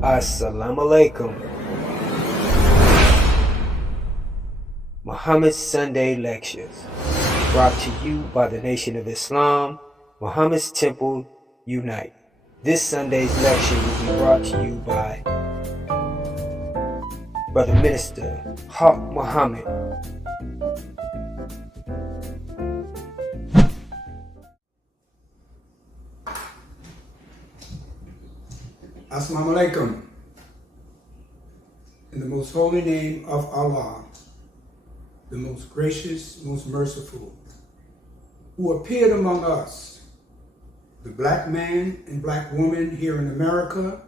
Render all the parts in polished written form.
Assalamu alaikum. Muhammad's Sunday Lectures, brought to you by the Nation of Islam, Muhammad's Temple Unite. This Sunday's lecture will be brought to you by Brother Minister Haq Muhammad. Assalamu alaikum. In the most holy name of Allah, the most gracious, most merciful, who appeared among us, the black man and black woman here in America,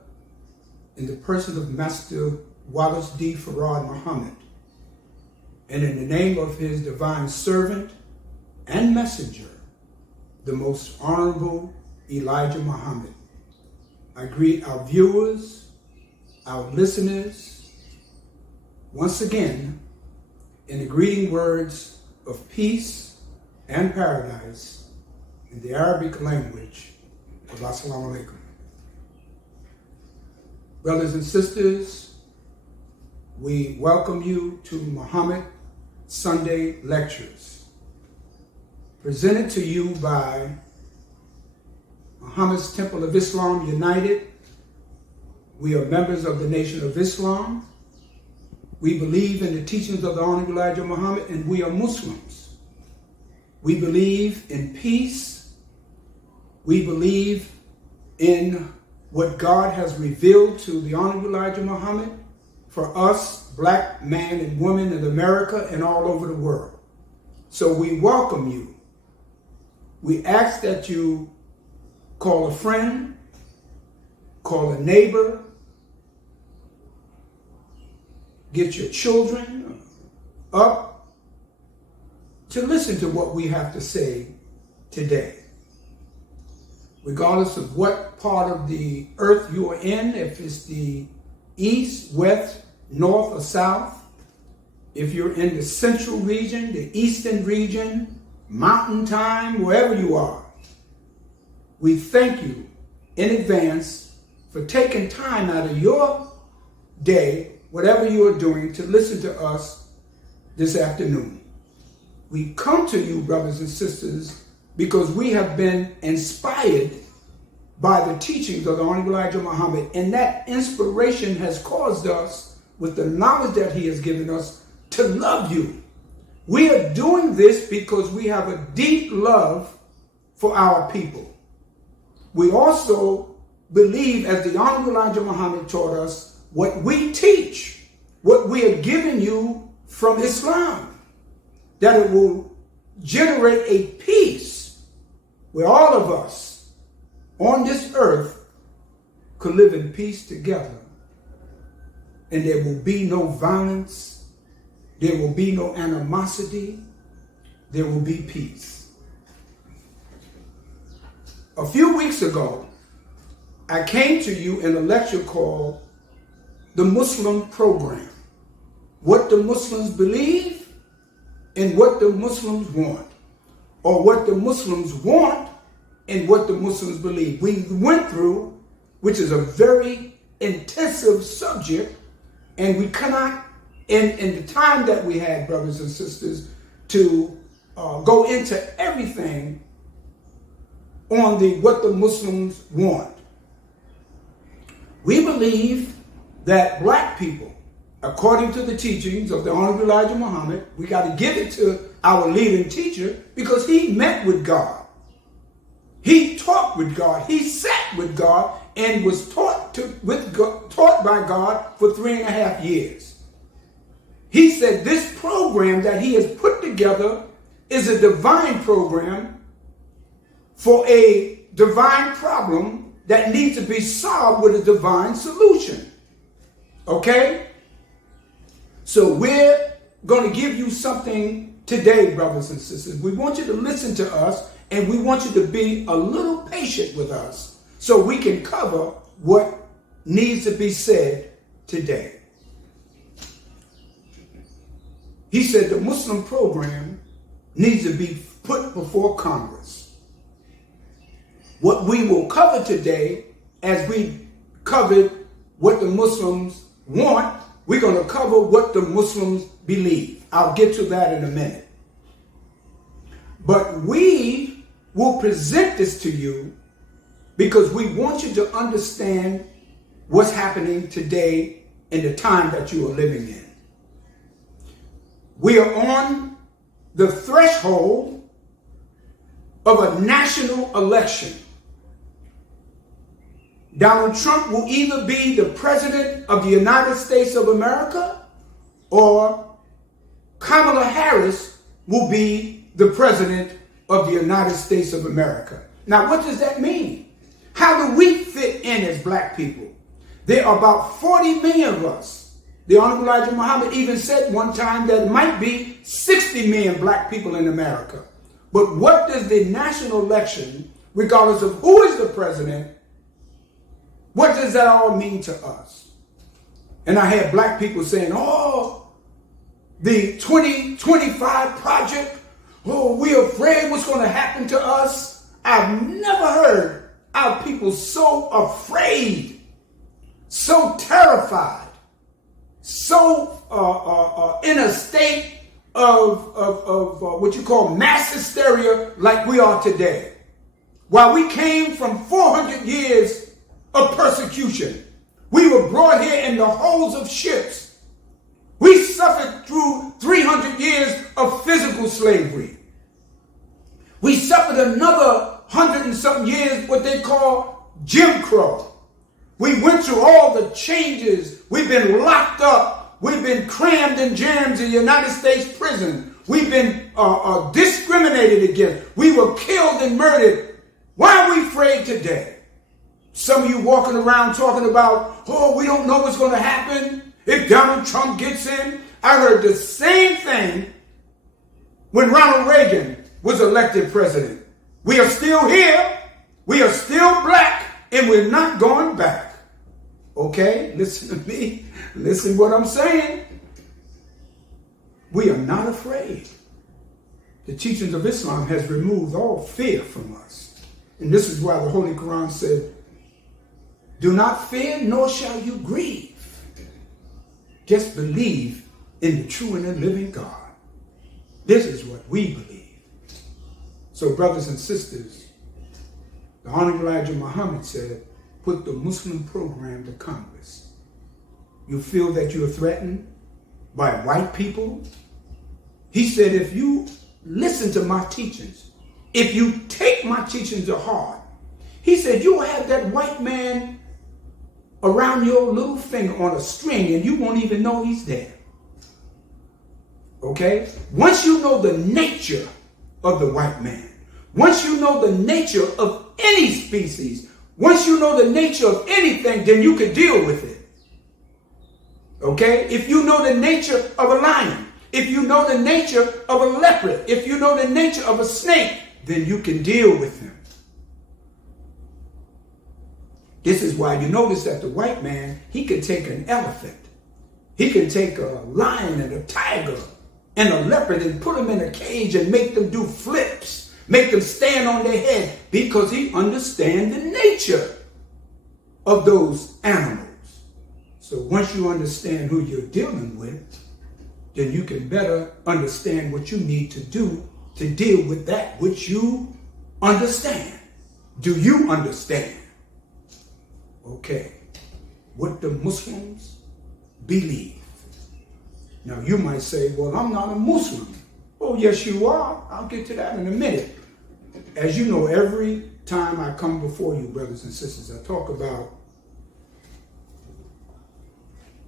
in the person of Master Wallace D. Farad Muhammad, and in the name of his divine servant and messenger, the most honorable Elijah Muhammad. I greet our viewers, our listeners, once again in the greeting words of peace and paradise in the Arabic language of Assalamu alaikum. Brothers and sisters, we welcome you to Muhammad Sunday Lectures, presented to you by Muhammad's Temple of Islam United. We are members of the Nation of Islam. We believe in the teachings of the Honorable Elijah Muhammad, and we are Muslims. We believe in peace. We believe in what God has revealed to the Honorable Elijah Muhammad for us, black men and women in America and all over the world. So we welcome you. We ask that you call a friend, call a neighbor, get your children up to listen to what we have to say today. Regardless of what part of the earth you are in, if it's the east, west, north, or south, if you're in the central region, the eastern region, mountain time, wherever you are, we thank you in advance for taking time out of your day, whatever you are doing, to listen to us this afternoon. We come to you, brothers and sisters, because we have been inspired by the teachings of the Honorable Elijah Muhammad, and that inspiration has caused us, with the knowledge that he has given us, to love you. We are doing this because we have a deep love for our people. We also believe, as the Honorable Elijah Muhammad taught us, what we teach, what we are giving you from Islam, that it will generate a peace where all of us on this earth could live in peace together. And there will be no violence, there will be no animosity, there will be peace. A few weeks ago, I came to you in a lecture called The Muslim Program. What the Muslims believe and what the Muslims want. Or what the Muslims want and what the Muslims believe. We went through, which is a very intensive subject, and we cannot, in the time that we had, brothers and sisters, to go into everything on what the Muslims want. We believe that black people, according to the teachings of the Honorable Elijah Muhammad, we got to give it to our leading teacher because he met with God. He talked with God. He sat with God and was taught by God for 3.5 years. He said this program that he has put together is a divine program for a divine problem that needs to be solved with a divine solution. Okay? So we're going to give you something today, brothers and sisters. We want you to listen to us, and we want you to be a little patient with us so we can cover what needs to be said today. He said the Muslim program needs to be put before Congress. What we will cover today, as we covered what the Muslims want. We're going to cover what the Muslims believe. I'll get to that in a minute. But we will present this to you because we want you to understand what's happening today in the time that you are living in. We are on the threshold of a national election. Donald Trump will either be the president of the United States of America or Kamala Harris will be the president of the United States of America. Now, what does that mean? How do we fit in as black people? There are about 40 million of us. The Honorable Elijah Muhammad even said one time that it might be 60 million black people in America. But what does the national election, regardless of who is the president, what does that all mean to us? And I had black people saying, oh, the 2025 project, oh, we're afraid what's going to happen to us. I've never heard our people so afraid, so terrified, so in a state of what you call mass hysteria like we are today. While we came from 400 years of persecution, we were brought here in the hulls of ships. We suffered through 300 years of physical slavery. We suffered another 100 and something years, what they call Jim Crow. We went through all the changes. We've been locked up. We've been crammed in jams in the United States prison. We've been discriminated against. We were killed and murdered. Why are we afraid today? Some of you walking around talking about, oh, we don't know what's going to happen if Donald Trump gets in. I heard the same thing when Ronald Reagan was elected president. We are still here. We are still black, and we're not going back. Okay? Listen to me. Listen what I'm saying. We are not afraid. The teachings of Islam has removed all fear from us. And this is why the Holy Quran said, do not fear, nor shall you grieve. Just believe in the true and the living God. This is what we believe. So, brothers and sisters, the Honorable Elijah Muhammad said, put the Muslim program to Congress. You feel that you're threatened by white people? He said, if you listen to my teachings, if you take my teachings to heart, he said, you'll have that white man around your little finger on a string and you won't even know he's there. Okay? Once you know the nature of the white man, once you know the nature of any species, once you know the nature of anything, then you can deal with it. Okay? If you know the nature of a lion, if you know the nature of a leopard, if you know the nature of a snake, then you can deal with him. This is why you notice that the white man, he can take an elephant. He can take a lion and a tiger and a leopard and put them in a cage and make them do flips, make them stand on their head, because he understands the nature of those animals. So once you understand who you're dealing with, then you can better understand what you need to do to deal with that which you understand. Do you understand? Okay, what the Muslims believe. Now you might say, well, I'm not a Muslim. Oh, yes, you are. I'll get to that in a minute. As you know, every time I come before you, brothers and sisters, I talk about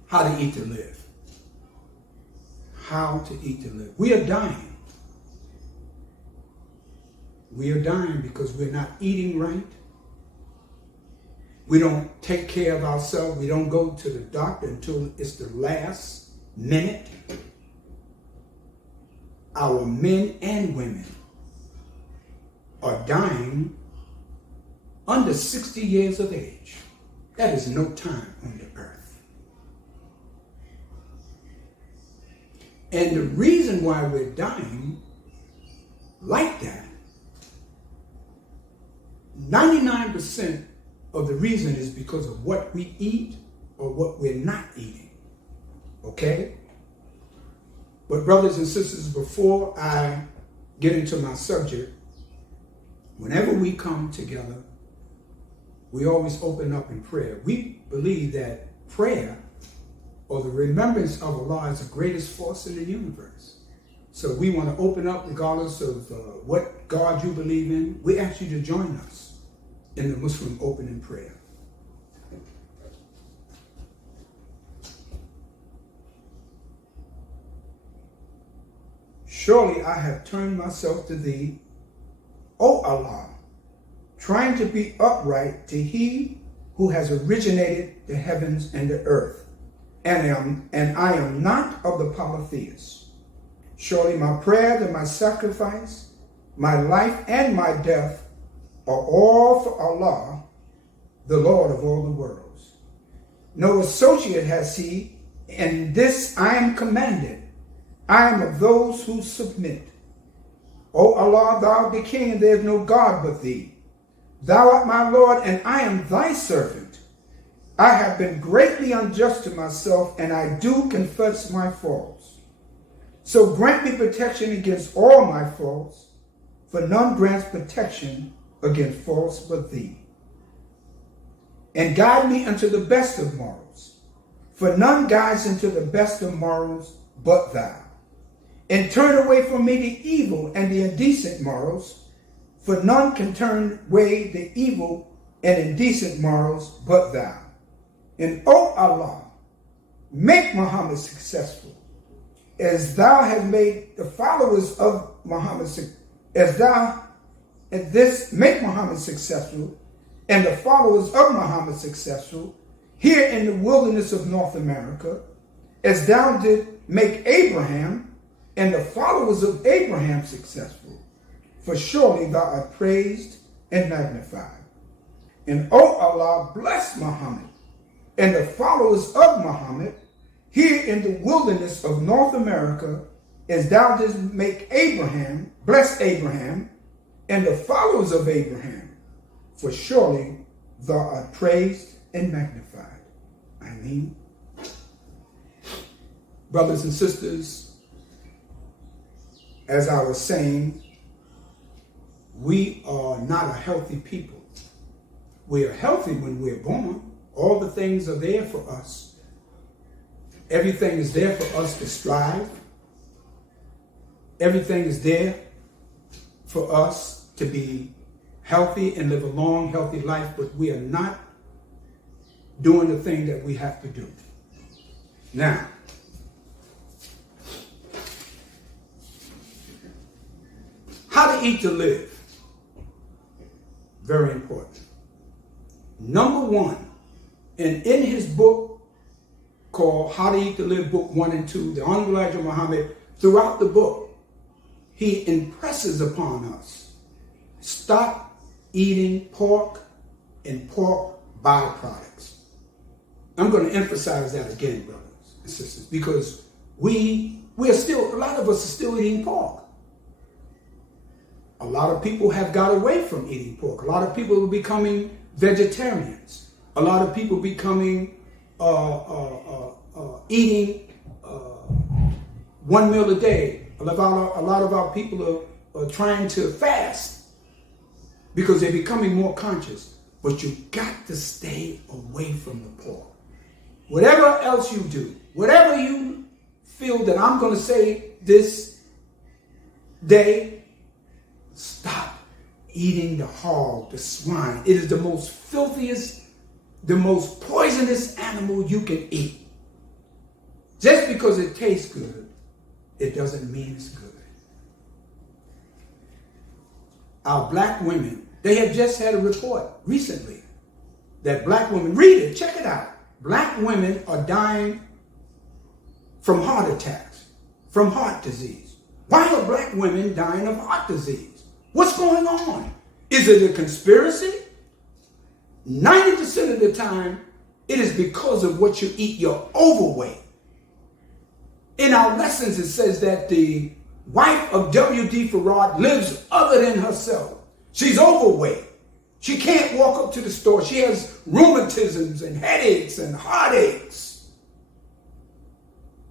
how to eat to live. How to eat to live. We are dying. We are dying because we're not eating right. We don't take care of ourselves. We don't go to the doctor until it's the last minute. Our men and women are dying under 60 years of age. That is no time on the earth. And the reason why we're dying like that, 99% of the reason is because of what we eat or what we're not eating. Okay? But brothers and sisters, before I get into my subject, whenever we come together, we always open up in prayer. We believe that prayer, or the remembrance of Allah, is the greatest force in the universe. So we want to open up regardless of what God you believe in. We ask you to join us in the Muslim opening prayer. Surely I have turned myself to thee, O Allah, trying to be upright to he who has originated the heavens and the earth, and I am not of the polytheists. Surely my prayer and my sacrifice, my life and my death are all for Allah, the Lord of all the worlds. No associate has he, and this I am commanded. I am of those who submit. O Allah, thou the King, and there is no God but thee. Thou art my Lord, and I am thy servant. I have been greatly unjust to myself, and I do confess my faults. So grant me protection against all my faults, for none grants protection against faults but thee. And guide me unto the best of morals, for none guides into the best of morals but thou. And turn away from me the evil and the indecent morals, for none can turn away the evil and indecent morals but thou. And O Allah, make Muhammad successful, as thou hast made the followers of Muhammad, make Muhammad successful, and the followers of Muhammad successful, here in the wilderness of North America, as thou did make Abraham and the followers of Abraham successful. For surely thou art praised and magnified. And O Allah, bless Muhammad and the followers of Muhammad, here in the wilderness of North America, as thou didst make Abraham, bless Abraham, and the followers of Abraham, for surely thou art praised and magnified. Ameen. Brothers and sisters, as I was saying, we are not a healthy people. We are healthy when we're born. All the things are there for us. Everything is there for us to strive. Everything is there for us to be healthy and live a long, healthy life, but we are not doing the thing that we have to do. Now, how to eat to live. Very important. Number one, and in his book called How to Eat to Live, Book 1 and 2, the Honorable Elijah Muhammad, throughout the book, he impresses upon us, stop eating pork and pork byproducts. I'm going to emphasize that again, brothers and sisters, because a lot of us are still eating pork. A lot of people have got away from eating pork. A lot of people are becoming vegetarians. A lot of people becoming eating one meal a day. A lot of our people are trying to fast because they're becoming more conscious. But you got to stay away from the pork. Whatever else you do, whatever you feel that I'm going to say this day, stop eating the hog, the swine. It is the most filthiest, the most poisonous animal you can eat. Just because it tastes good, it doesn't mean it's good. Our black women, they have just had a report recently that black women, read it, check it out. Black women are dying from heart attacks, from heart disease. Why are black women dying of heart disease? What's going on? Is it a conspiracy? 90% of the time, it is because of what you eat. You're overweight. In our lessons, it says that the wife of W.D. Farad lives other than herself. She's overweight. She can't walk up to the store. She has rheumatisms and headaches and heartaches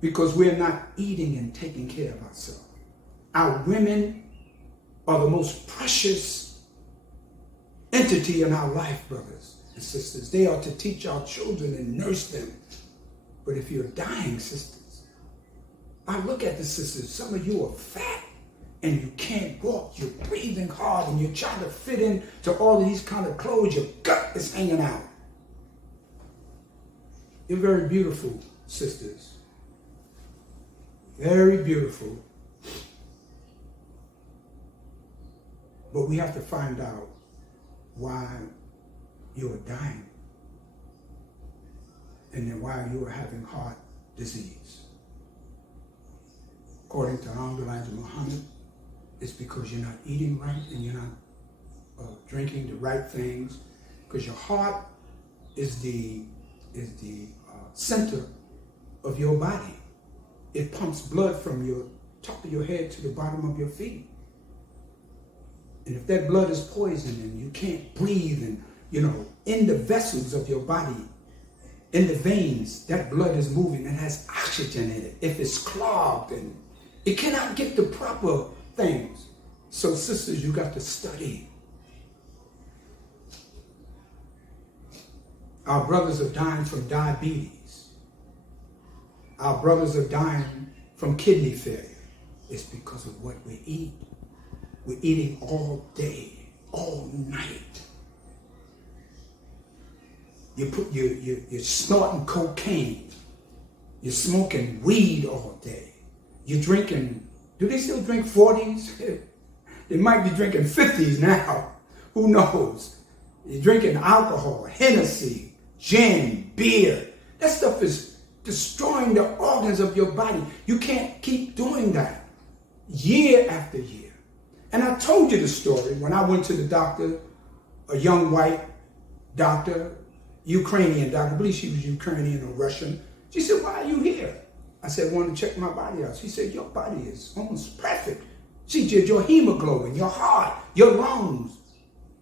because we're not eating and taking care of ourselves. Our women are the most precious entity in our life, brothers and sisters. They are to teach our children and nurse them. But if you're dying, sisters, I look at the sisters. Some of you are fat and you can't walk. You're breathing hard and you're trying to fit into all of these kind of clothes. Your gut is hanging out. You're very beautiful, sisters. Very beautiful. But we have to find out why you're dying and then why you are having heart disease. According to Elijah Muhammad, it's because you're not eating right and you're not drinking the right things, because your heart is the center of your body. It pumps blood from your top of your head to the bottom of your feet. And if that blood is poisoned and you can't breathe and, in the vessels of your body, in the veins, that blood is moving and has oxygen in it. If it's clogged and it cannot get the proper things. So sisters, you got to study. Our brothers are dying from diabetes. Our brothers are dying from kidney failure. It's because of what we eat. We're eating all day, all night. You're snorting cocaine. You're smoking weed all day. You're drinking, do they still drink 40s? They might be drinking 50s now. Who knows? You're drinking alcohol, Hennessy, gin, beer. That stuff is destroying the organs of your body. You can't keep doing that year after year. And I told you the story when I went to the doctor, a young white doctor, Ukrainian doctor, I believe she was Ukrainian or Russian. She said, "Why are you here?" I said, "I wanted to check my body out." She said, "Your body is almost perfect." She said, "Your hemoglobin, your heart, your lungs."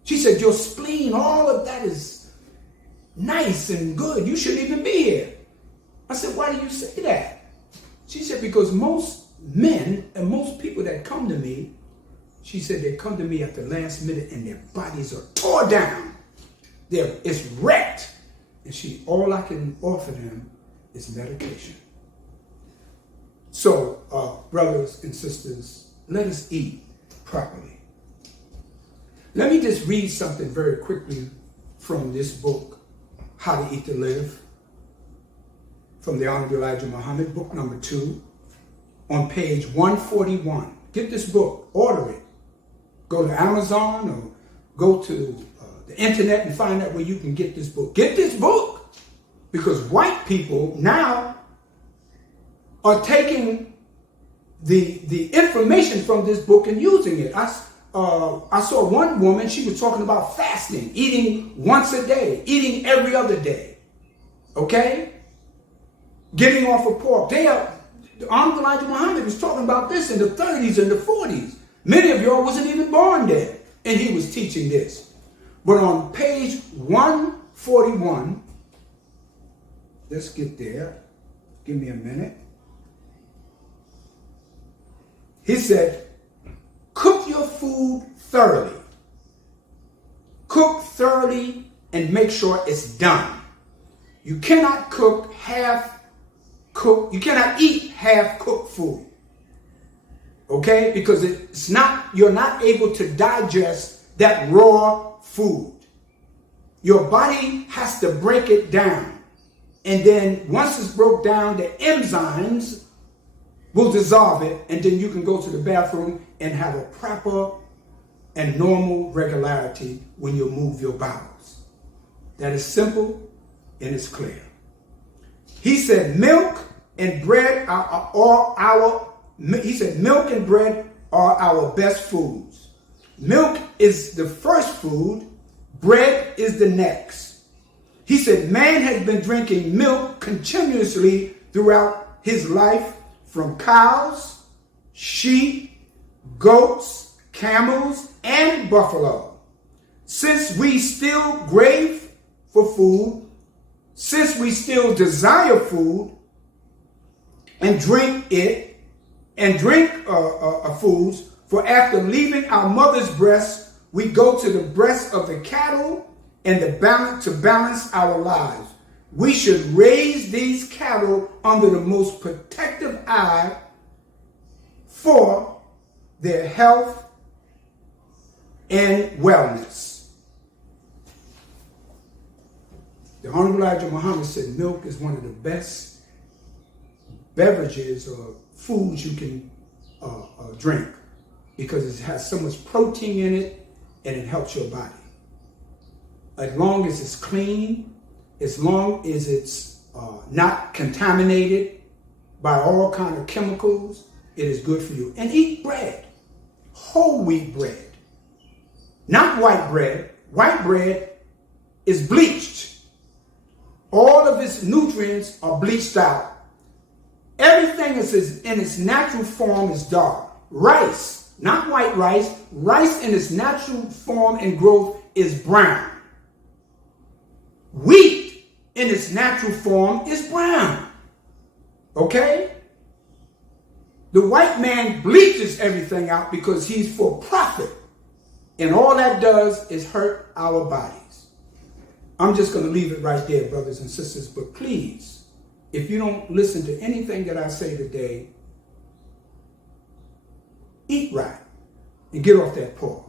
She said, "Your spleen, all of that is nice and good. You shouldn't even be here." I said, "Why do you say that?" She said, "Because most men and most people that come to me," she said, "they come to me at the last minute and their bodies are tore down. It's wrecked." And all I can offer them is medication. So, brothers and sisters, let us eat properly. Let me just read something very quickly from this book, How to Eat to Live, from the Honorable Elijah Muhammad, book number 2, on page 141. Get this book, order it. Go to Amazon or go to the internet and find out where you can get this book. Get this book, because white people now are taking the information from this book and using it. I saw one woman, she was talking about fasting, eating once a day, eating every other day. Okay? Getting off of pork. The Honorable Elijah Muhammad was talking about this in the 30s and the 40s. Many of y'all wasn't even born then, and he was teaching this. But on page 141, let's get there. Give me a minute. He said, cook your food thoroughly. Cook thoroughly and make sure it's done. You cannot you cannot eat half-cooked food. Okay? Because you're not able to digest that raw food. Your body has to break it down. And then once it's broke down, the enzymes will dissolve it, and then you can go to the bathroom and have a proper and normal regularity when you move your bowels. That is simple and it's clear. He said milk and bread milk and bread are our best foods. Milk is the first food, bread is the next. He said man has been drinking milk continuously throughout his life from cows, sheep, goats, camels, and buffalo. since we still crave for food, since we still desire food and drink foods, for after leaving our mother's breast, we go to the breast of the cattle and to balance our lives. We should raise these cattle under the most protective eye for their health and wellness. The Honorable Elijah Muhammad said milk is one of the best beverages or foods you can drink because it has so much protein in it and it helps your body. As long as it's clean, as long as it's not contaminated by all kind of chemicals, it is good for you. And eat bread, whole wheat bread, not white bread. White bread is bleached. All of its nutrients are bleached out. Everything is in its natural form is dark. Rice, not white rice, rice in its natural form and growth is brown. Wheat in its natural form is brown. Okay? The white man bleaches everything out because he's for profit. And all that does is hurt our bodies. I'm just going to leave it right there, brothers and sisters. But please, if you don't listen to anything that I say today, eat right and get off that pork.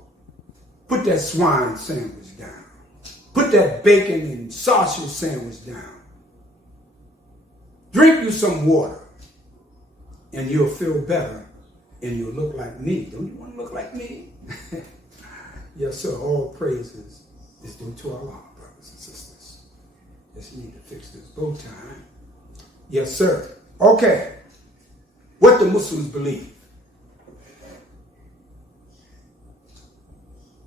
Put that swine sandwich down. Put that bacon and sausage sandwich down. Drink you some water and you'll feel better and you'll look like me. Don't you want to look like me? Yes, sir. All praises is due to Allah, brothers and sisters. Just need to fix this bow tie. Yes, sir. Okay. What the Muslims believe.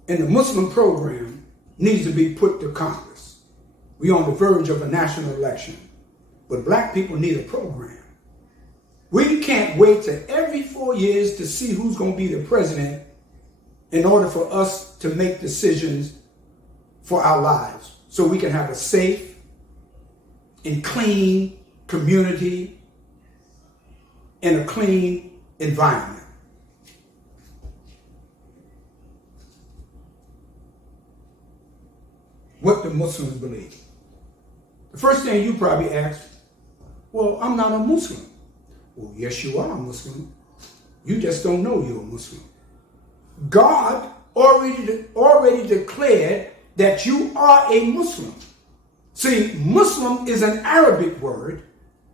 And the Muslim program needs to be put to Congress. We're on the verge of a national election. But black people need a program. We can't wait till every 4 years to see who's going to be the president in order for us to make decisions for our lives so we can have a safe and clean community and a clean environment. What the Muslims believe. The first thing you probably ask, well, I'm not a Muslim. Well, yes, you are a Muslim. You just don't know you're a Muslim. God already declared that you are a Muslim. See, Muslim is an Arabic word.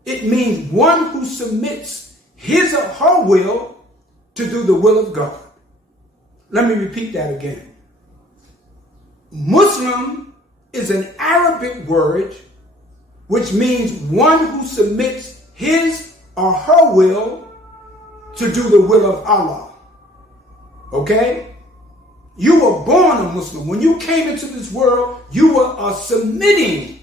It means one who submits his or her will to do the will of God. Let me repeat that again. Muslim is an Arabic word which means one who submits his or her will to do the will of Allah. Okay? You were born a Muslim. When you came into this world, you were a submitting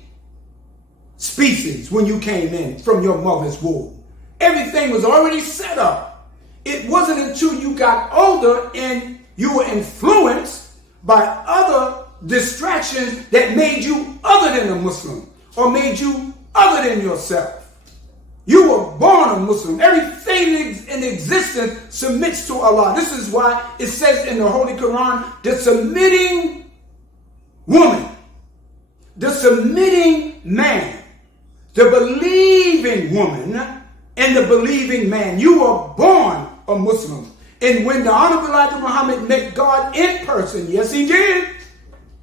species when you came in from your mother's womb. Everything was already set up. It wasn't until you got older and you were influenced by other distractions that made you other than a Muslim or made you other than yourself. You were born a Muslim. Everything in existence submits to Allah. This is why it says in the Holy Quran, the submitting woman, the submitting man, the believing woman, and the believing man. You were born a Muslim. And when the Honorable Elijah Muhammad met God in person, yes, he did.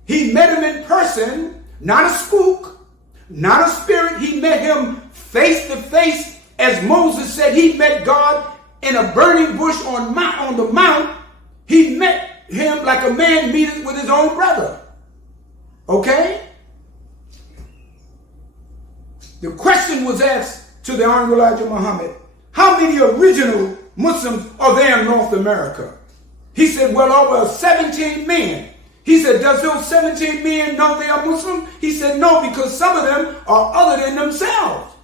He met him in person, not a spook, not a spirit. He met him face to face, as Moses said he met God in a burning bush on the mount. He met him like a man meeteth with his own brother. Okay? The question was asked to the Honorable Elijah Muhammad, how many original Muslims are there in North America? He said, well, over 17 men. He said, does those 17 men know they are Muslim? He said, no, because some of them are other than themselves.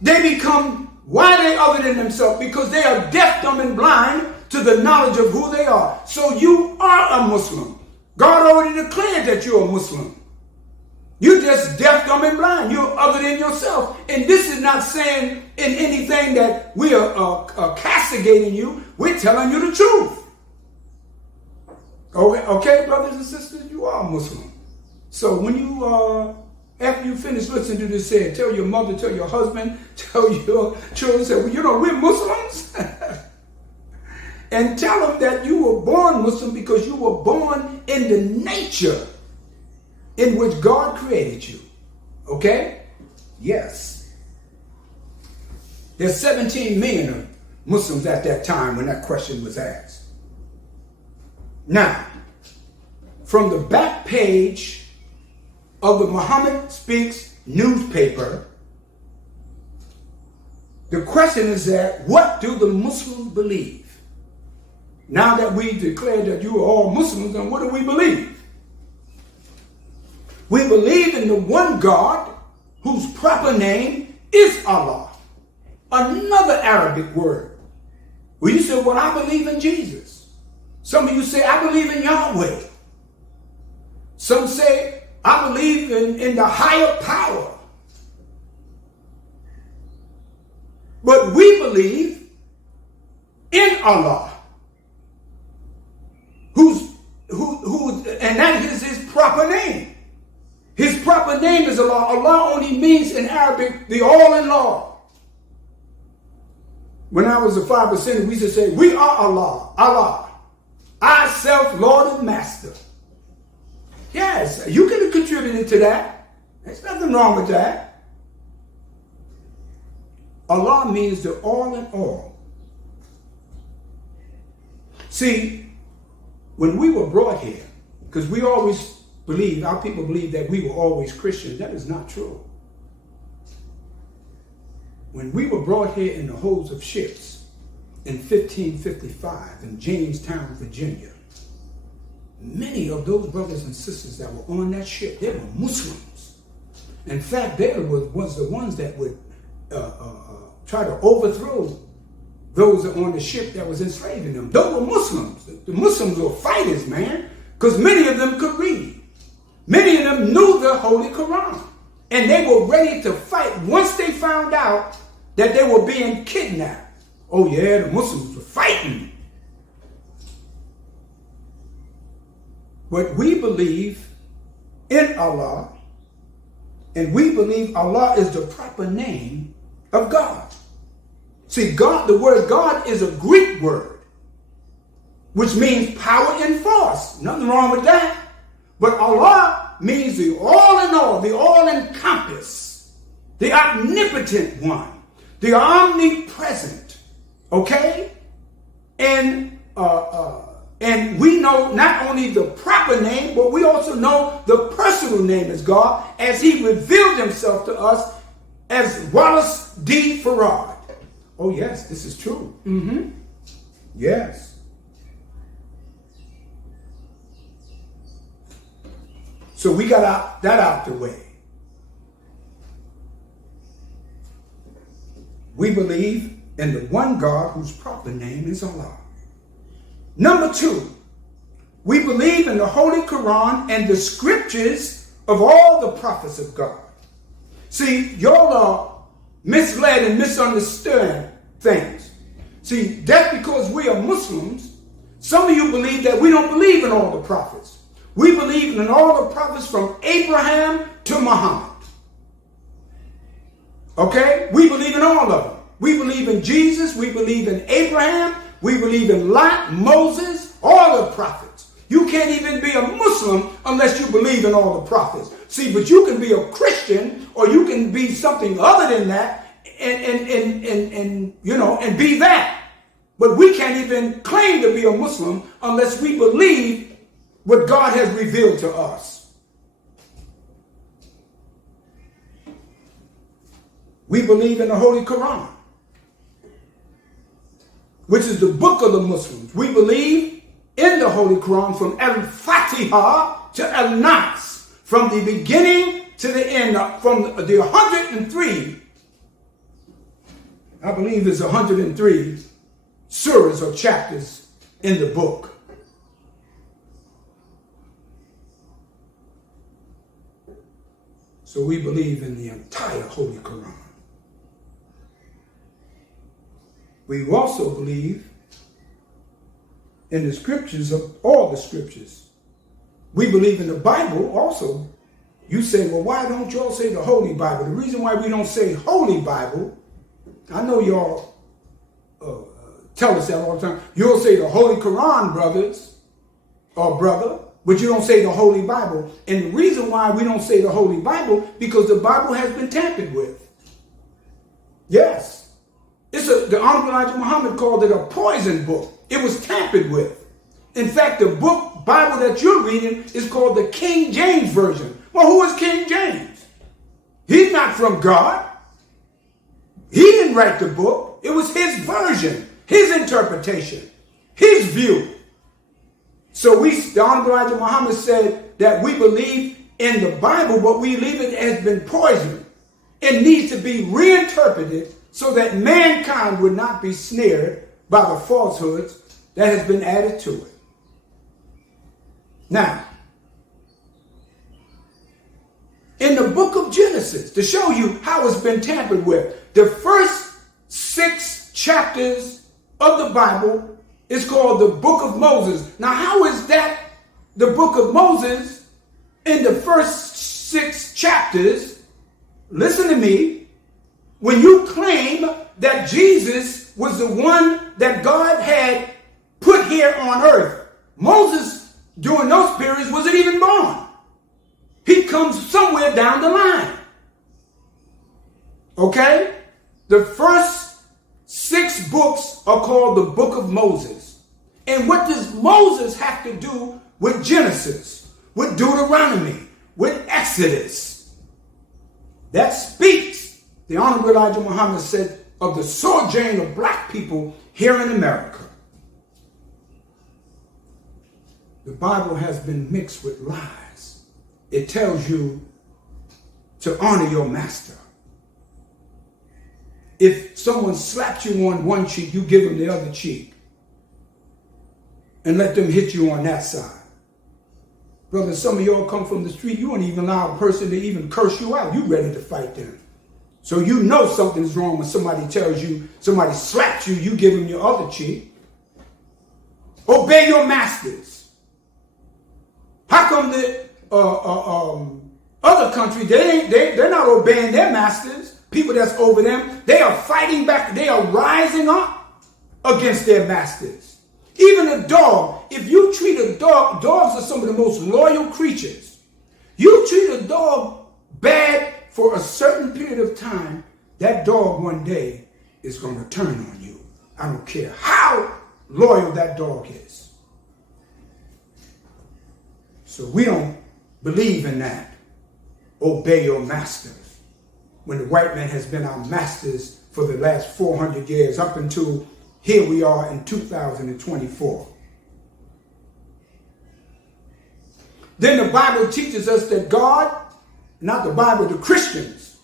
They become, why are they other than themselves? Because they are deaf, dumb, and blind to the knowledge of who they are. So you are a Muslim. God already declared that you're a Muslim. You're just deaf, dumb, and blind. You're other than yourself. And this is not saying in anything that we are castigating you. We're telling you the truth. Okay, brothers and sisters, you are Muslim. So when you, after you finish listening to this, say, tell your mother, tell your husband, tell your children, say, well, you know, we're Muslims. And tell them that you were born Muslim because you were born in the nature in which God created you. Okay? Yes. There's 17 million of Muslims at that time when that question was asked. Now, from the back page of the Muhammad Speaks newspaper, the question is that, what do the Muslims believe? Now that we declare that you are all Muslims, then what do we believe? We believe in the one God whose proper name is Allah. Another Arabic word. Well, you say, well, I believe in Jesus. Some of you say, I believe in Yahweh. Some say, I believe in the higher power. But we believe in Allah. And that is his proper name. His proper name is Allah. Allah only means in Arabic the all-in-law. When I was a 5%, we used to say, we are Allah, Allah, ourself, Lord and Master. Yes, you can contribute to that. There's nothing wrong with that. Allah means the all in all. See, when we were brought here, because we always believe, our people believe that we were always Christians. That is not true. When we were brought here in the holds of ships in 1555 in Jamestown, Virginia, many of those brothers and sisters that were on that ship, they were Muslims. In fact, they was the ones that would try to overthrow those on the ship that was enslaving them. Those were Muslims. The Muslims were fighters, man, because many of them could read. Many of them knew the Holy Quran. And they were ready to fight once they found out that they were being kidnapped. Oh yeah, the Muslims were fighting. But we believe in Allah, and we believe Allah is the proper name of God. See, God, the word God is a Greek word, which means power and force. Nothing wrong with that. But Allah means the all in all, the all encompass, the omnipotent one, the omnipresent. Okay? And we know not only the proper name, but we also know the personal name is God, as he revealed himself to us as Wallace D. Farad. Oh yes, this is true. Yes. So we got that out the way. We believe in the one God whose proper name is Allah. Number 2, we believe in the Holy Quran and the scriptures of all the prophets of God. See, y'all are misled and misunderstand things. See, that's because we are Muslims. Some of you believe that we don't believe in all the prophets. We believe in all the prophets from Abraham to Muhammad. Okay? We believe in all of them. We believe in Jesus. We believe in Abraham. We believe in Lot, Moses, all the prophets. You can't even be a Muslim unless you believe in all the prophets. See, but you can be a Christian, or you can be something other than that and be that. But we can't even claim to be a Muslim unless we believe what God has revealed to us. We believe in the Holy Quran, which is the book of the Muslims. We believe in the Holy Quran from Al-Fatiha to Al-Nas, from the beginning to the end, from the 103, I believe there's 103 surahs or chapters in the book. So we believe in the entire Holy Quran. We also believe in the scriptures of all the scriptures. We believe in the Bible also. You say, well, why don't y'all say the Holy Bible? The reason why we don't say Holy Bible, I know y'all tell us that all the time. You'll say the Holy Quran, brothers, or brother, but you don't say the Holy Bible. And the reason why we don't say the Holy Bible, because the Bible has been tampered with. Yes. The Honorable Elijah Muhammad called it a poison book. It was tampered with. In fact, the Bible that you're reading is called the King James Version. Well, who is King James? He's not from God. He didn't write the book. It was his version, his interpretation, his view. So the Honorable Elijah Muhammad said that we believe in the Bible, but we believe it has been poisoned. It needs to be reinterpreted so that mankind would not be snared by the falsehoods that has been added to it. Now, in the book of Genesis, to show you how it's been tampered with, the first 6 chapters of the Bible is called the Book of Moses. Now, how is that the Book of Moses in the first 6 chapters? Listen to me. When you claim that Jesus was the one that God had put here on earth, Moses, during those periods, wasn't even born. He comes somewhere down the line. Okay? The first 6 books are called the Book of Moses. And what does Moses have to do with Genesis, with Deuteronomy, with Exodus? That speaks, the Honorable Elijah Muhammad said, of the sojourn of black people here in America. The Bible has been mixed with lies. It tells you to honor your master. If someone slaps you on one cheek, you give them the other cheek. And let them hit you on that side. Brother, some of y'all come from the street, you won't even allow a person to even curse you out. You ready to fight them. So you know something's wrong when somebody tells you, somebody slaps you, you give them your other cheek. Obey your masters. How come the other country, they're not obeying their masters, people that's over them? They are fighting back. They are rising up against their masters. Even a dog, if you treat a dog, dogs are some of the most loyal creatures. You treat a dog bad for a certain period of time, that dog one day is going to turn on you. I don't care how loyal that dog is. So we don't believe in that. Obey your masters. When the white man has been our masters for the last 400 years, up until here we are in 2024. Then the Bible teaches us that God, not the Bible, the Christians,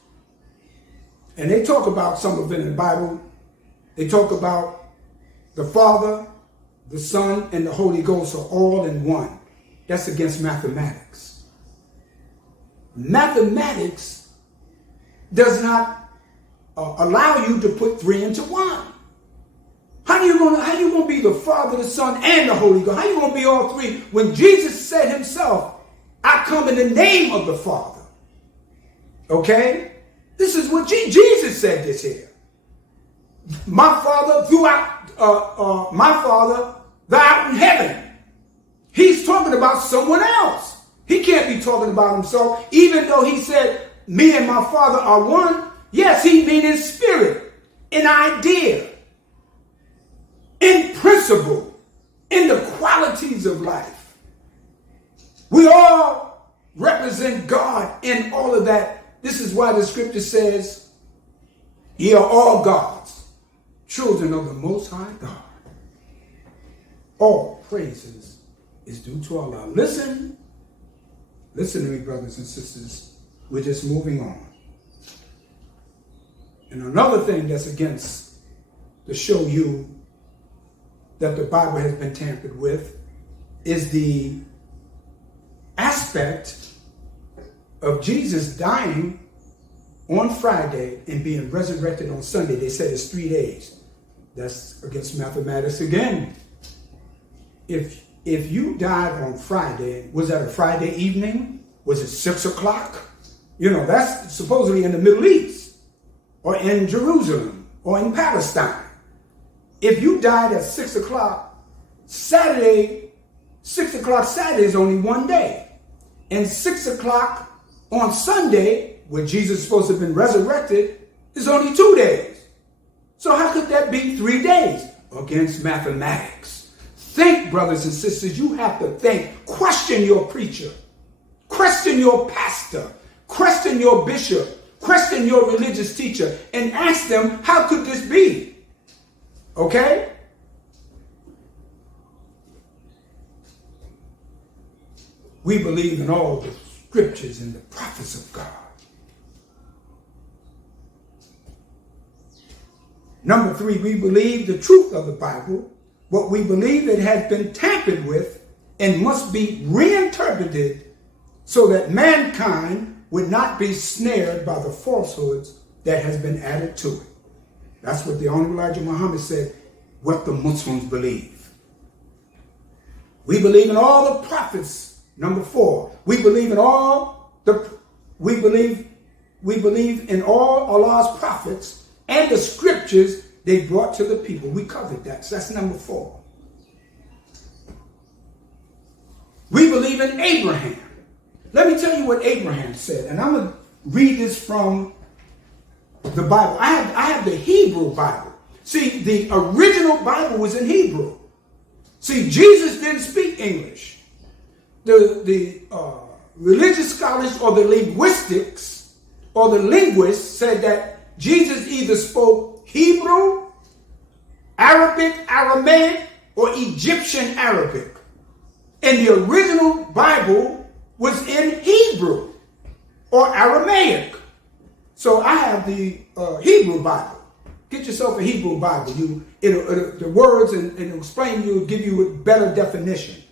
and they talk about some of it in the Bible. They talk about the Father, the Son, and the Holy Ghost are all in one. That's against mathematics. Mathematics does not allow you to put 3 into 1. How you gonna be the Father, the Son, and the Holy Ghost? How you gonna be all 3 when Jesus said himself, I come in the name of the Father? Okay? This is what Jesus said this here. My Father, my Father, thou art in heaven. He's talking about someone else. He can't be talking about himself, even though he said, me and my Father are one. Yes, he means in spirit, in idea, in principle, in the qualities of life. We all represent God in all of that. This is why the scripture says, ye are all gods, children of the Most High God. All praises is due to Allah. Listen to me, brothers and sisters. We're just moving on. And another thing that's against, to show you that the Bible has been tampered with, is the aspect of Jesus dying on Friday and being resurrected on Sunday. They said it's 3 days. That's against mathematics again. If you died on Friday, was that a Friday evening? Was it 6 o'clock? You know, that's supposedly in the Middle East or in Jerusalem or in Palestine. If you died at 6 o'clock Saturday, 6 o'clock Saturday is only one day. And 6 o'clock on Sunday, where Jesus is supposed to have been resurrected, is only 2 days. So how could that be 3 days? Against mathematics. Think, brothers and sisters, you have to think. Question your preacher. Question your pastor. Question your bishop. Question your religious teacher. And ask them, how could this be? Okay? We believe in all the scriptures and the prophets of God. Number 3, we believe the truth of the Bible, but we believe it has been tampered with and must be reinterpreted so that mankind would not be snared by the falsehoods that has been added to it. That's what the Honorable Elijah Muhammad said, what the Muslims believe. We believe in all the prophets. Number 4, we believe in all in all Allah's prophets and the scriptures they brought to the people. We covered that. So that's number 4. We believe in Abraham. Let me tell you what Abraham said, and I'm going to read this from the Bible. I have the Hebrew Bible. See, the original Bible was in Hebrew. See, Jesus didn't speak English. The religious scholars or the linguistics or the linguists said that Jesus either spoke Hebrew, Arabic, Aramaic, or Egyptian Arabic. And the original Bible was in Hebrew or Aramaic. So I have the Hebrew Bible. Get yourself a Hebrew Bible. The words and it'll explain to you, give you a better definition.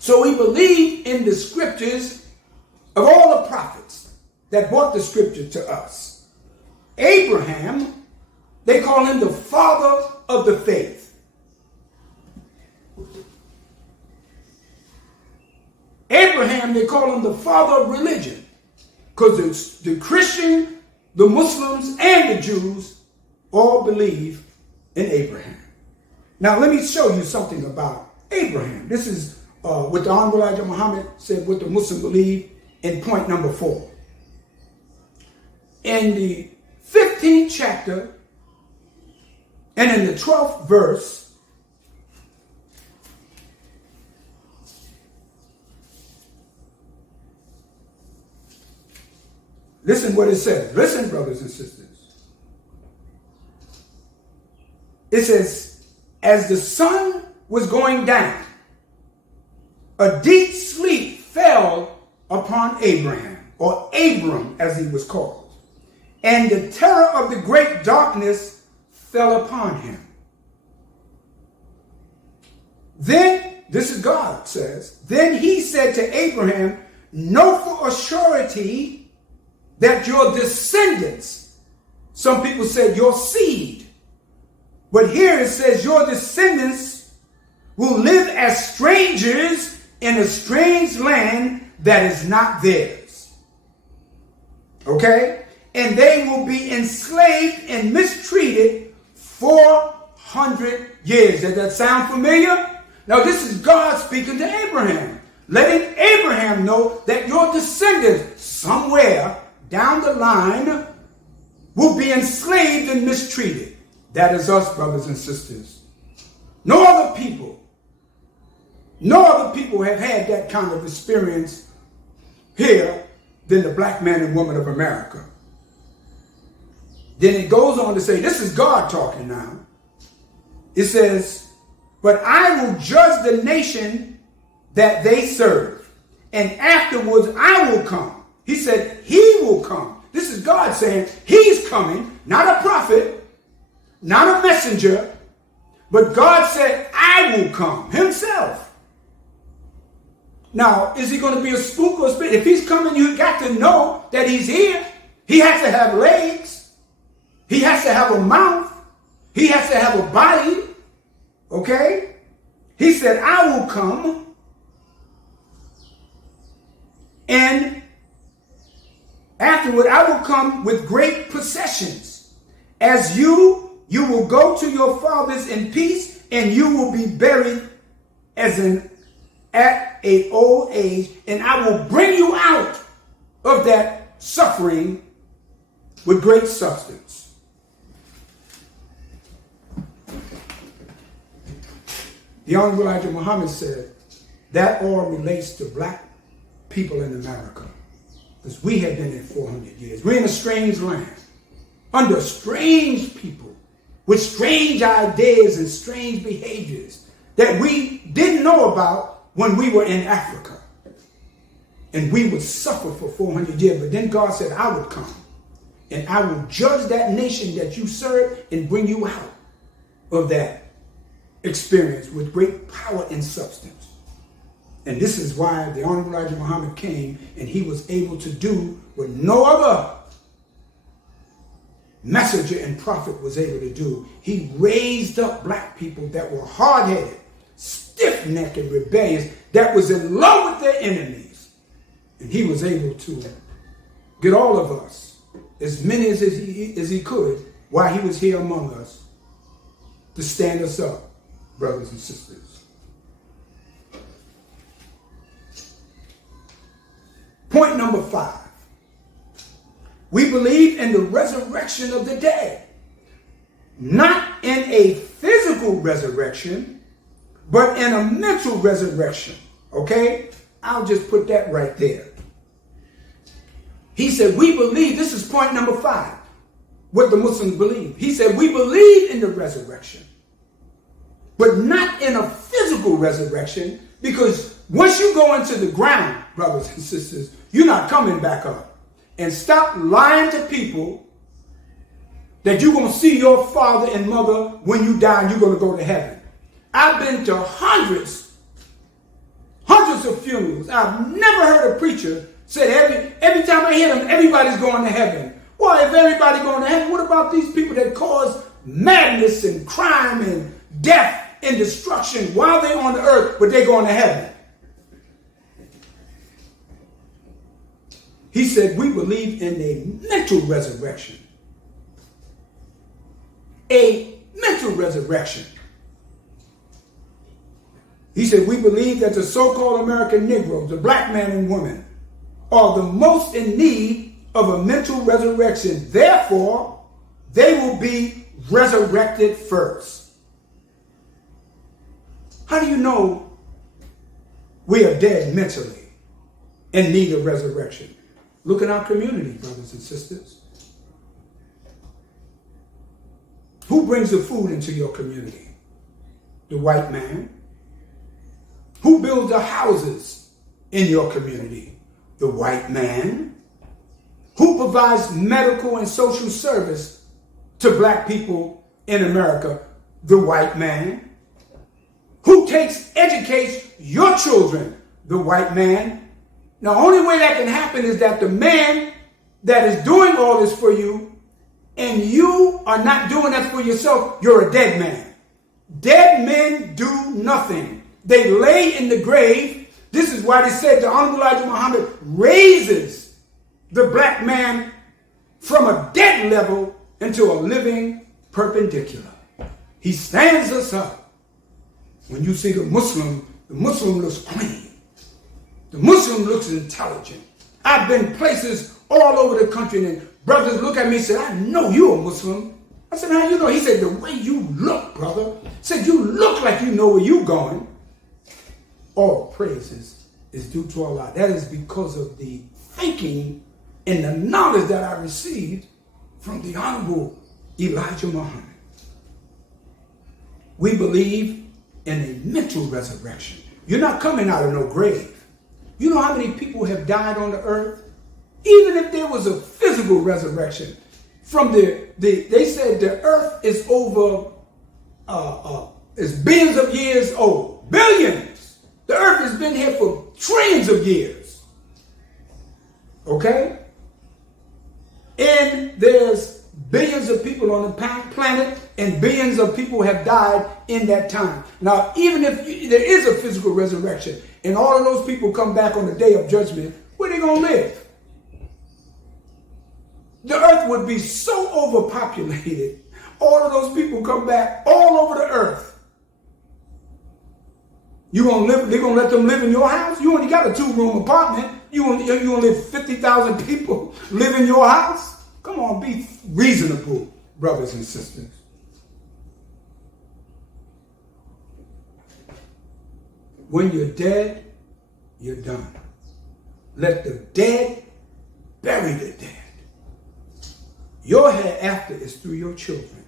So we believe in the scriptures of all the prophets that brought the scripture to us. Abraham, they call him the father of the faith. Abraham, they call him the father of religion, because the Christian, the Muslims, and the Jews all believe in Abraham. Now let me show you something about Abraham. This is what the Honorable Elijah Muhammad said, what the Muslims believe in point number 4. In the 15th chapter and in the 12th verse, listen what it says. Listen, brothers and sisters. It says, as the sun was going down, a deep sleep fell upon Abraham, or Abram as he was called, and the terror of the great darkness fell upon him. Then, this is God says, then he said to Abraham, know for a surety that your descendants, some people said your seed, but here it says your descendants will live as strangers in a strange land that is not theirs. Okay? And they will be enslaved and mistreated 400 years. Does that sound familiar? Now this is God speaking to Abraham, letting Abraham know that your descendants somewhere down the line will be enslaved and mistreated. That is us, brothers and sisters. No other people have had that kind of experience here than the black man and woman of America. Then it goes on to say, this is God talking now. It says, but I will judge the nation that they serve, and afterwards I will come. He said, he will come. This is God saying he's coming, not a prophet, not a messenger, but God said, I will come himself. Now, is he going to be a spook or a spirit? If he's coming, you got to know that he's here. He has to have legs. He has to have a mouth. He has to have a body. Okay? He said, I will come and afterward I will come with great processions. As you will go to your fathers in peace, and you will be buried at an old age, and I will bring you out of that suffering with great substance. The Honorable Elijah Muhammad said that all relates to black people in America, because we have been in 400 years. We're in a strange land, under strange people, with strange ideas and strange behaviors that we didn't know about when we were in Africa. And we would suffer for 400 years, but then God said, I would come and I will judge that nation that you serve and bring you out of that experience with great power and substance. And this is why the Honorable Elijah Muhammad came, and he was able to do what no other messenger and prophet was able to do. He raised up black people that were hard-headed, stiff-necked, and rebellious, that was in love with their enemies. And he was able to get all of us, as many as he could, while he was here among us, to stand us up, brothers and sisters. Point number 5. We believe in the resurrection of the dead. Not in a physical resurrection, but in a mental resurrection. Okay? I'll just put that right there. He said, we believe, this is point number 5, what the Muslims believe. He said, we believe in the resurrection, but not in a physical resurrection, because once you go into the ground, brothers and sisters, you're not coming back up. And stop lying to people that you're going to see your father and mother when you die and you're going to go to heaven. I've been to hundreds of funerals. I've never heard a preacher say every time I hear them, everybody's going to heaven. Well, if everybody's going to heaven, what about these people that cause madness and crime and death and destruction while they're on the earth, but they're going to heaven? He said, we believe in a mental resurrection. A mental resurrection. He said, we believe that the so-called American Negroes, the black man and woman, are the most in need of a mental resurrection. Therefore, they will be resurrected first. How do you know we are dead mentally in need of resurrection? Look at our community, brothers and sisters. Who brings the food into your community? The white man. Who builds the houses in your community? The white man. Who provides medical and social service to black people in America? The white man. Who educates your children? The white man. Now, the only way that can happen is that the man that is doing all this for you, and you are not doing that for yourself, you're a dead man. Dead men do nothing. They lay in the grave. This is why they said the Honorable Elijah Muhammad raises the black man from a dead level into a living perpendicular. He stands us up. When you see the Muslim looks clean. The Muslim looks intelligent. I've been places all over the country, and brothers look at me and say, I know you're a Muslim. I said, how you know? He said, the way you look, brother. He said, you look like you know where you're going. All praises is due to Allah. That is because of the thinking and the knowledge that I received from the Honorable Elijah Muhammad. We believe in a mental resurrection. You're not coming out of no grave. You know how many people have died on the earth? Even if there was a physical resurrection, they said the earth is over, is billions of years old. Billions! The earth has been here for trillions of years. Okay? And there's billions of people on the planet, and billions of people have died in that time. Now, even if there is a physical resurrection, and all of those people come back on the day of judgment, where they going to live? The earth would be so overpopulated. All of those people come back all over the earth. You gonna live? They gonna let them live in your house? You only got a 2-room apartment. You only let 50,000 people live in your house? Come on, be reasonable, brothers and sisters. When you're dead, you're done. Let the dead bury the dead. Your hereafter is through your children.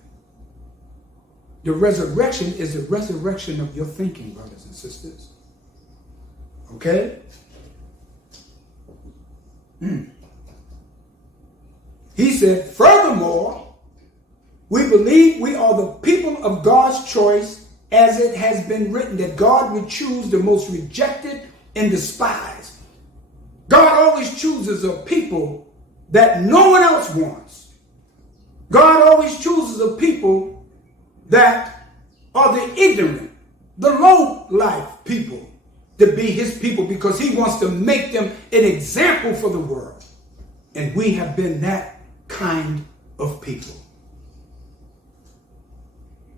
The resurrection is the resurrection of your thinking, brothers and sisters. Okay? He said, furthermore, we believe we are the people of God's choice, as it has been written that God would choose the most rejected and despised. God always chooses a people that no one else wants. God always chooses a people that are the ignorant, the low-life people, to be his people, because he wants to make them an example for the world. And we have been that kind of people.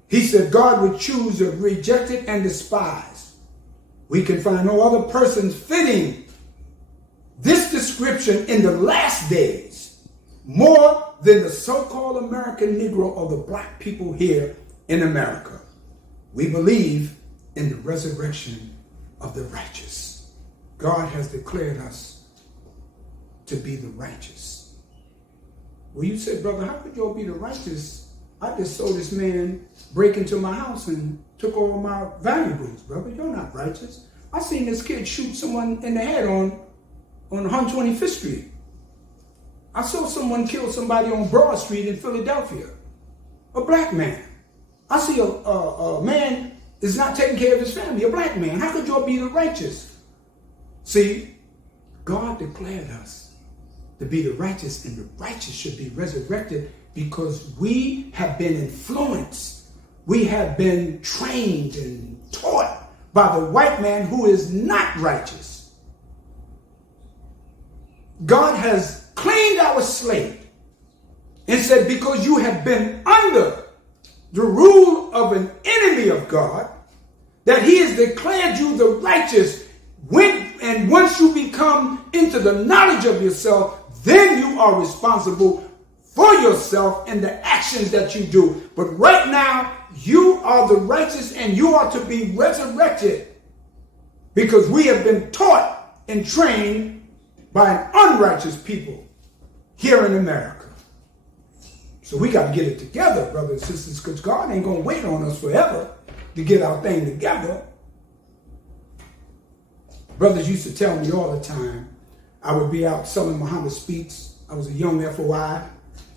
He said God would choose the rejected and despised. We can find no other persons fitting this description in the last days more than the so-called American Negro or the black people here in America. We believe in the resurrection of the righteous. God has declared us to be the righteous. Well, you said, brother, how could y'all be the righteous? I just saw this man break into my house and took all my valuables, brother. You're not righteous. I seen this kid shoot someone in the head on 125th Street. I saw someone kill somebody on Broad Street in Philadelphia. A black man. I see a man is not taking care of his family, a black man. How could y'all be the righteous? See, God declared us to be the righteous, and the righteous should be resurrected because we have been influenced. We have been trained and taught by the white man who is not righteous. God has cleaned our slate and said, because you have been under the rule of an enemy of God, that he has declared you the righteous. And once you become into the knowledge of yourself, then you are responsible for yourself and the actions that you do. But right now, you are the righteous and you are to be resurrected, because we have been taught and trained by an unrighteous people here in America. So we got to get it together, brothers and sisters, because God ain't going to wait on us forever to get our thing together. Brothers used to tell me all the time, I would be out selling Muhammad Speaks. I was a young FOI,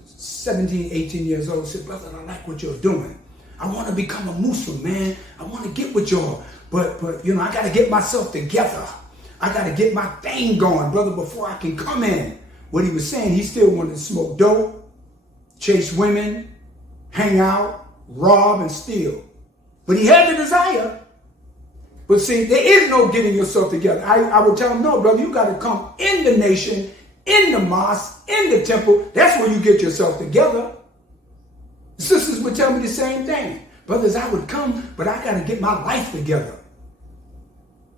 17, 18 years old. I said, brother, I like what you're doing. I want to become a Muslim, man. I want to get with y'all. But I got to get myself together. I got to get my thing going, brother, before I can come in. What he was saying, he still wanted to smoke dope, chase women, hang out, rob, and steal. But he had the desire. But see, there is no getting yourself together. I would tell him, no, brother, you got to come in the nation, in the mosque, in the temple. That's where you get yourself together. Sisters would tell me the same thing. Brothers, I would come, but I got to get my life together.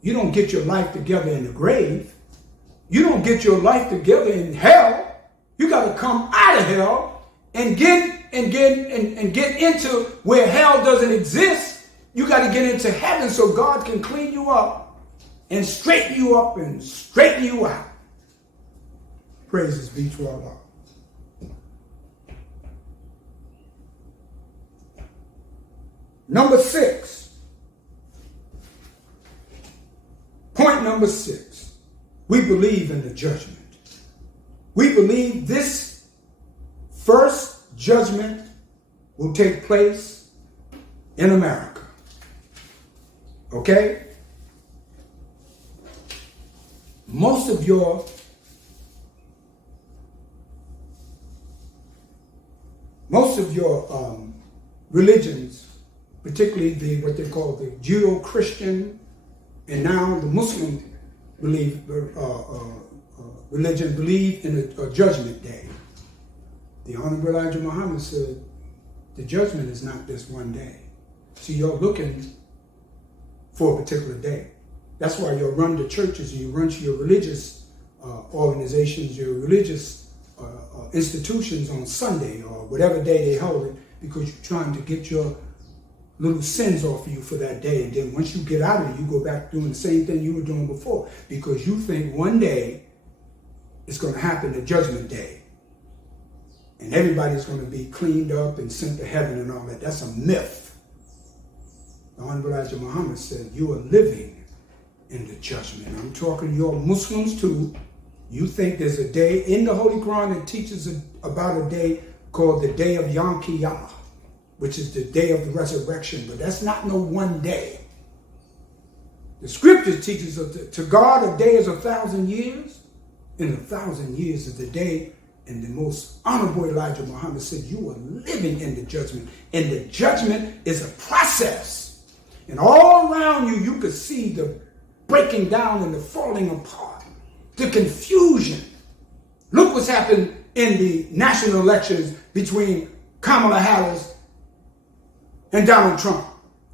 You don't get your life together in the grave. You don't get your life together in hell. You got to come out of hell and get into where hell doesn't exist. You got to get into heaven so God can clean you up and straighten you up and straighten you out. Praises be to Allah. Number 6. Point number 6. We believe in the judgment. We believe this first judgment will take place in America. Okay? most of your religions, particularly what they call the Judeo-Christian and now the Muslim religion, believe in a judgment day. The Honorable Elijah Muhammad said, the judgment is not this one day. So you're looking for a particular day. That's why you run to churches and you run to your religious organizations, your religious institutions on Sunday or whatever day they hold it, because you're trying to get your little sins off of you for that day. And then once you get out of it, you go back doing the same thing you were doing before, because you think one day it's going to happen, the judgment day, and everybody's going to be cleaned up and sent to heaven and all that. That's a myth. The Honorable Elijah Muhammad said, you are living in the judgment. I'm talking to your Muslims too. You think there's a day in the Holy Quran that teaches about a day called the day of Yom Kippur, which is the day of the resurrection, but that's not no one day. The scripture teaches us to God a day is 1,000 years, and 1,000 years is the day. And the most honorable Elijah Muhammad said, you are living in the judgment, and the judgment is a process. And all around you, you could see the breaking down and the falling apart, the confusion. Look what's happened in the national elections between Kamala Harris and Donald Trump.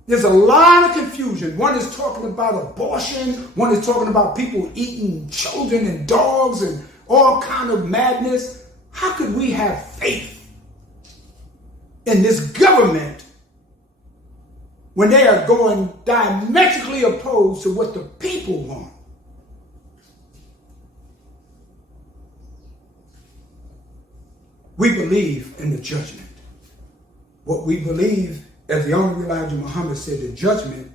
There's a lot of confusion. One is talking about abortion. One is talking about people eating children and dogs and all kind of madness. How could we have faith in this government when they are going diametrically opposed to what the people want? We believe in the judgment. What we believe, as the Honorable Elijah Muhammad said, the judgment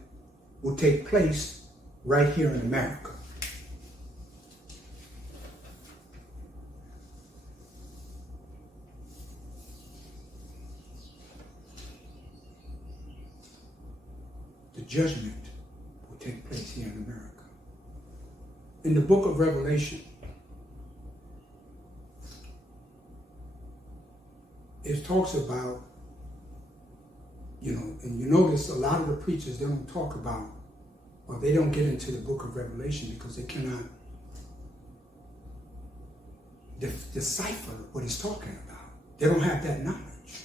will take place right here in America. The judgment will take place here in America. In the book of Revelation, it talks about, and you notice a lot of the preachers, they don't talk about, or they don't get into the book of Revelation because they cannot decipher what he's talking about. They don't have that knowledge.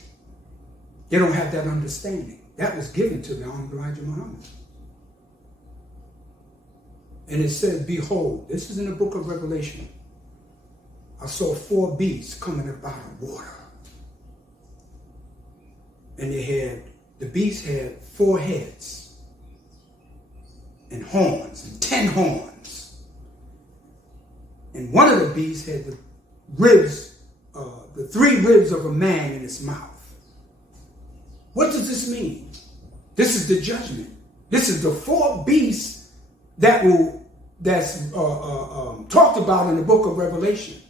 They don't have that understanding. That was given to the Honorable Elijah Muhammad. And it says, behold, this is in the book of Revelation. I saw 4 beasts coming up out of water. And the beasts had 4 heads and horns and 10 horns. And one of the beasts had the ribs, the 3 ribs of a man in its mouth. What does this mean? This is the judgment. This is the 4 beasts that's talked about in the book of Revelation.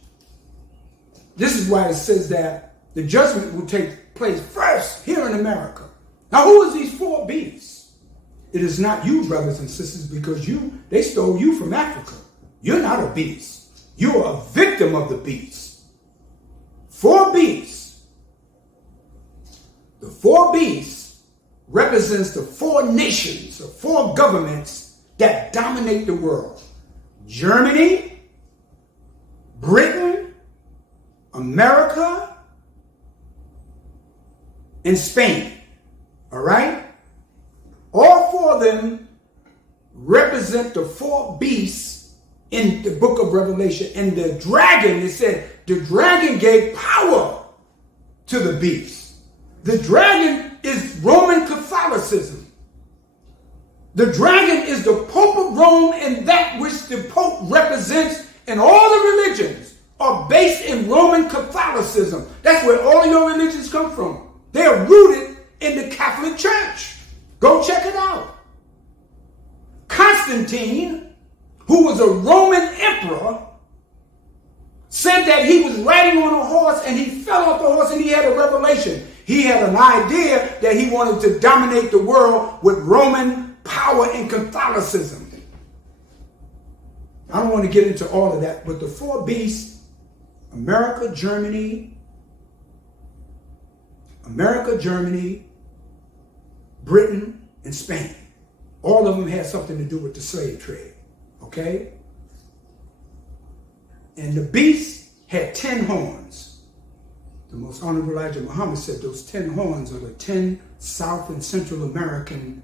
This is why it says that the judgment will take place first here in America. Now, who is these 4 beasts? It is not you, brothers and sisters, because they stole you from Africa. You're not a beast. You're a victim of the beast. 4 beasts. The 4 beasts represents the 4 nations or 4 governments that dominate the world. Germany, Britain, America, and Spain. All right? All 4 of them represent the 4 beasts in the book of Revelation. And the dragon, it said, the dragon gave power to the beast. The dragon is Roman Catholicism. The dragon is the Pope of Rome, and that which the Pope represents, and all the religions are based in Roman Catholicism. That's where all your religions come from. They are rooted in the Catholic Church. Go check it out. Constantine, who was a Roman emperor, said that he was riding on a horse and he fell off the horse and he had a revelation. He had an idea that he wanted to dominate the world with Roman power and Catholicism. I don't want to get into all of that, but the four beasts, America, Germany, Britain, and Spain. All of them had something to do with the slave trade, okay? And the beast had 10 horns. The Most Honorable Elijah Muhammad said those 10 horns are the 10 South and Central American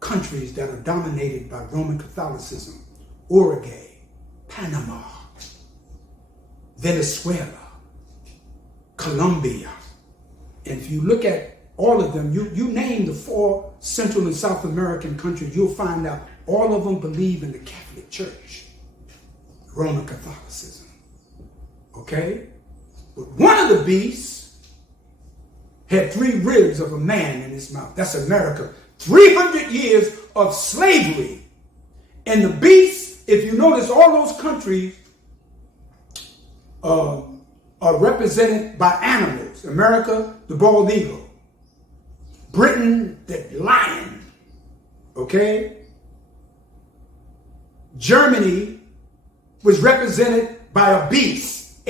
countries that are dominated by Roman Catholicism. Uruguay, Panama, Venezuela, Colombia. And if you look at all of them, you name the 4 Central and South American countries, you'll find out all of them believe in the Catholic Church, Roman Catholicism. Okay? But one of the beasts had 3 ribs of a man in his mouth. That's America. 300 years of slavery. And the beast, if you notice, all those countries are represented by animals. America, the bald eagle. Britain, the lion. Okay? Germany was represented by a beast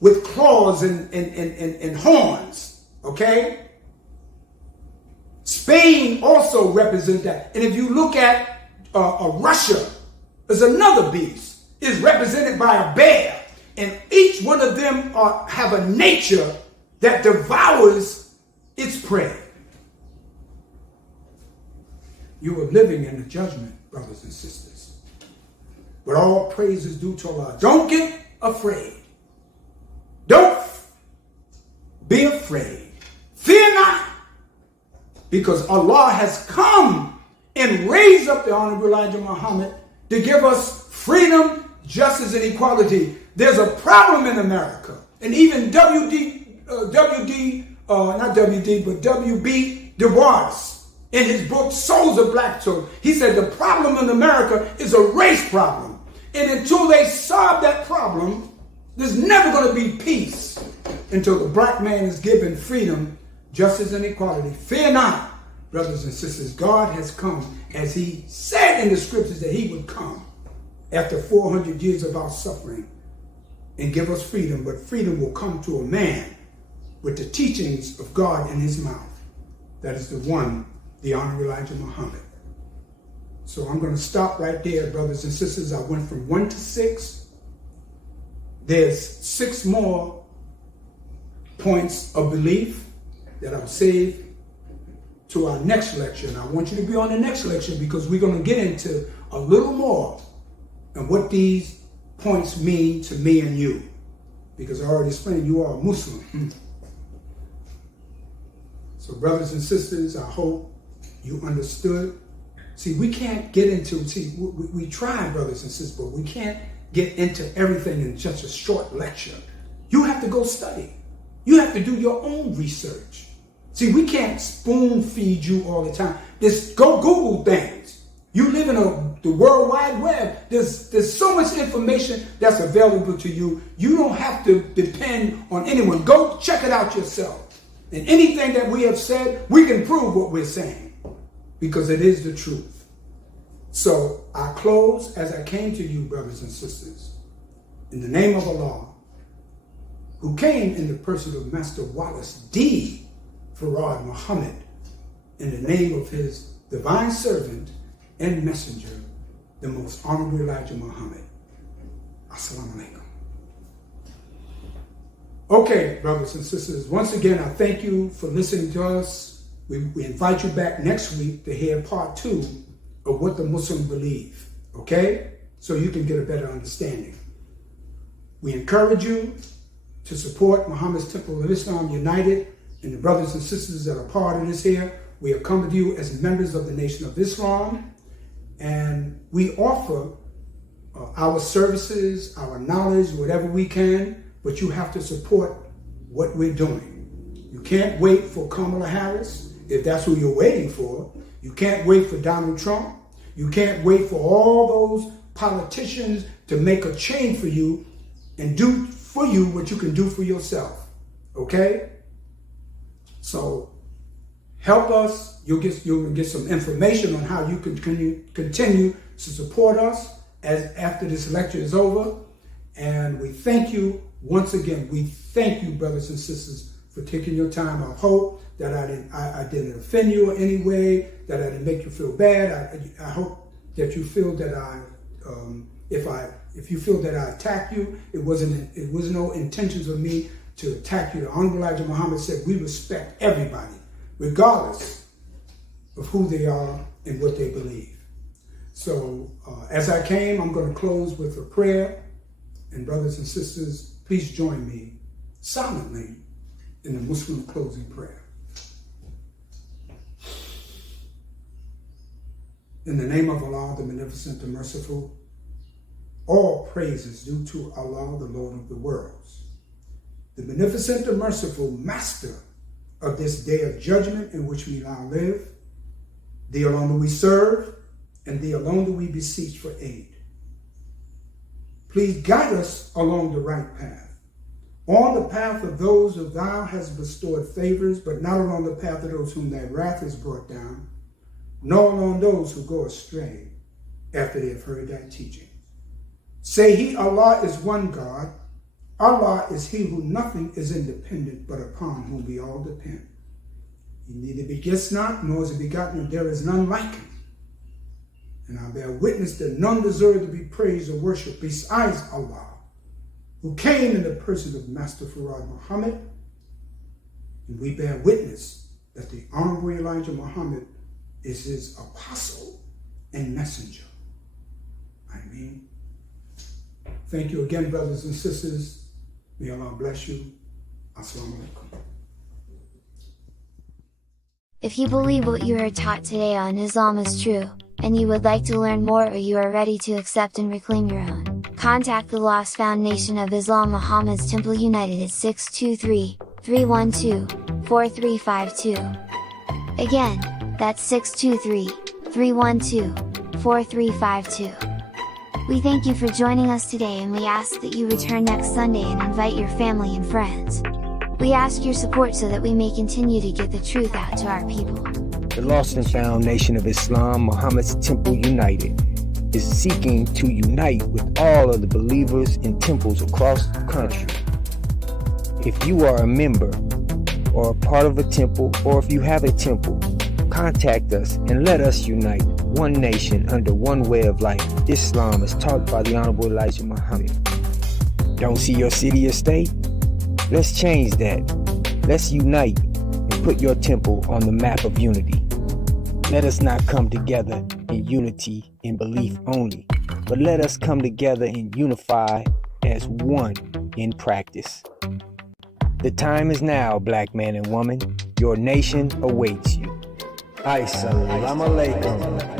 with claws and horns. Okay? Spain also represents that. And if you look at Russia, there's another beast. It's represented by a bear. And each one of them have a nature that devours its prey. You are living in the judgment, brothers and sisters. But all praise is due to Allah. Don't get afraid. Don't be afraid. Fear not. Because Allah has come and raised up the Honorable Elijah Muhammad to give us freedom, justice, and equality. There's a problem in America. And even W.B. Du Bois, in his book, Souls of Black Souls, he said the problem in America is a race problem. And until they solve that problem, there's never going to be peace until the black man is given freedom, justice, and equality. Fear not, brothers and sisters. God has come, as he said in the scriptures that he would come after 400 years of our suffering and give us freedom. But freedom will come to a man with the teachings of God in his mouth. That is the one, the Honorable Elijah Muhammad. So I'm going to stop right there, brothers and sisters. I went from 1 to 6. There's 6 more points of belief that I'll save to our next lecture. And I want you to be on the next lecture because we're going to get into a little more and what these points mean to me and you. Because I already explained you are a Muslim. So brothers and sisters, I hope you understood. See, we can't get into, we try, brothers and sisters, but we can't get into everything in just a short lecture. You have to go study. You have to do your own research. See, we can't spoon feed you all the time. Just go Google things. You live in the World Wide Web. There's so much information that's available to you. You don't have to depend on anyone. Go check it out yourself. And anything that we have said, we can prove what we're saying because it is the truth. So I close as I came to you, brothers and sisters, in the name of Allah, who came in the person of Master Wallace D. Farad Muhammad, in the name of his divine servant and messenger, the Most Honorable Elijah Muhammad. Assalamu alaikum. Okay, brothers and sisters, once again, I thank you for listening to us. We invite you back next week to hear part 2 of what the Muslims believe, okay? So you can get a better understanding. We encourage you to support Muhammad's Temple of Islam United and the brothers and sisters that are part of this here. We have come to you as members of the Nation of Islam, and we offer our services, our knowledge, whatever we can, but you have to support what we're doing. You can't wait for Kamala Harris, if that's who you're waiting for. You can't wait for Donald Trump. You can't wait for all those politicians to make a change for you and do for you what you can do for yourself. Okay? So help us. You'll get some information on how you can continue to support us after this lecture is over. And we thank you once again. We thank you, brothers and sisters, for taking your time. I hope that I didn't offend you in any way, that I didn't make you feel bad. I hope that you feel that if you feel that I attacked you, it was no intentions of me to attack you. The Honorable Elijah Muhammad said we respect everybody, regardless of who they are and what they believe. So as I came, I'm going to close with a prayer. And brothers and sisters, please join me silently in the Muslim closing prayer. In the name of Allah, the Beneficent, the Merciful, all praise is due to Allah, the Lord of the worlds, the Beneficent, the Merciful, Master of this day of judgment in which we now live. Thee alone do we serve, and Thee alone do we beseech for aid. Please guide us along the right path, on the path of those who Thou hast bestowed favors, but not along the path of those whom Thy wrath is brought down, nor along those who go astray after they have heard Thy teaching. Say He, Allah, is one God. Allah is He who nothing is independent, but upon whom we all depend. He neither begets not, nor is He begotten, and there is none like Him. And I bear witness that none deserve to be praised or worshipped besides Allah, who came in the person of Master Fard Muhammad. And we bear witness that the Honorable Elijah Muhammad is His apostle and messenger. Ameen. Thank you again, brothers and sisters. May Allah bless you. Assalamu alaikum. If you believe what you heard taught today on Islam is true, and you would like to learn more, or you are ready to accept and reclaim your own, contact the Lost Foundation of Islam Muhammad's Temple United at 623-312-4352. Again, that's 623-312-4352. We thank you for joining us today, and we ask that you return next Sunday and invite your family and friends. We ask your support so that we may continue to get the truth out to our people. The Lost and Found Nation of Islam, Muhammad's Temple United, is seeking to unite with all of the believers in temples across the country. If you are a member or a part of a temple, or if you have a temple, contact us and let us unite one nation under one way of life, Islam as taught by the Honorable Elijah Muhammad. Don't see your city or state? Let's change that. Let's unite and put your temple on the map of unity. Let us not come together in unity in belief only, but let us come together and unify as one in practice. The time is now, black man and woman. Your nation awaits you. Assalamu alaikum.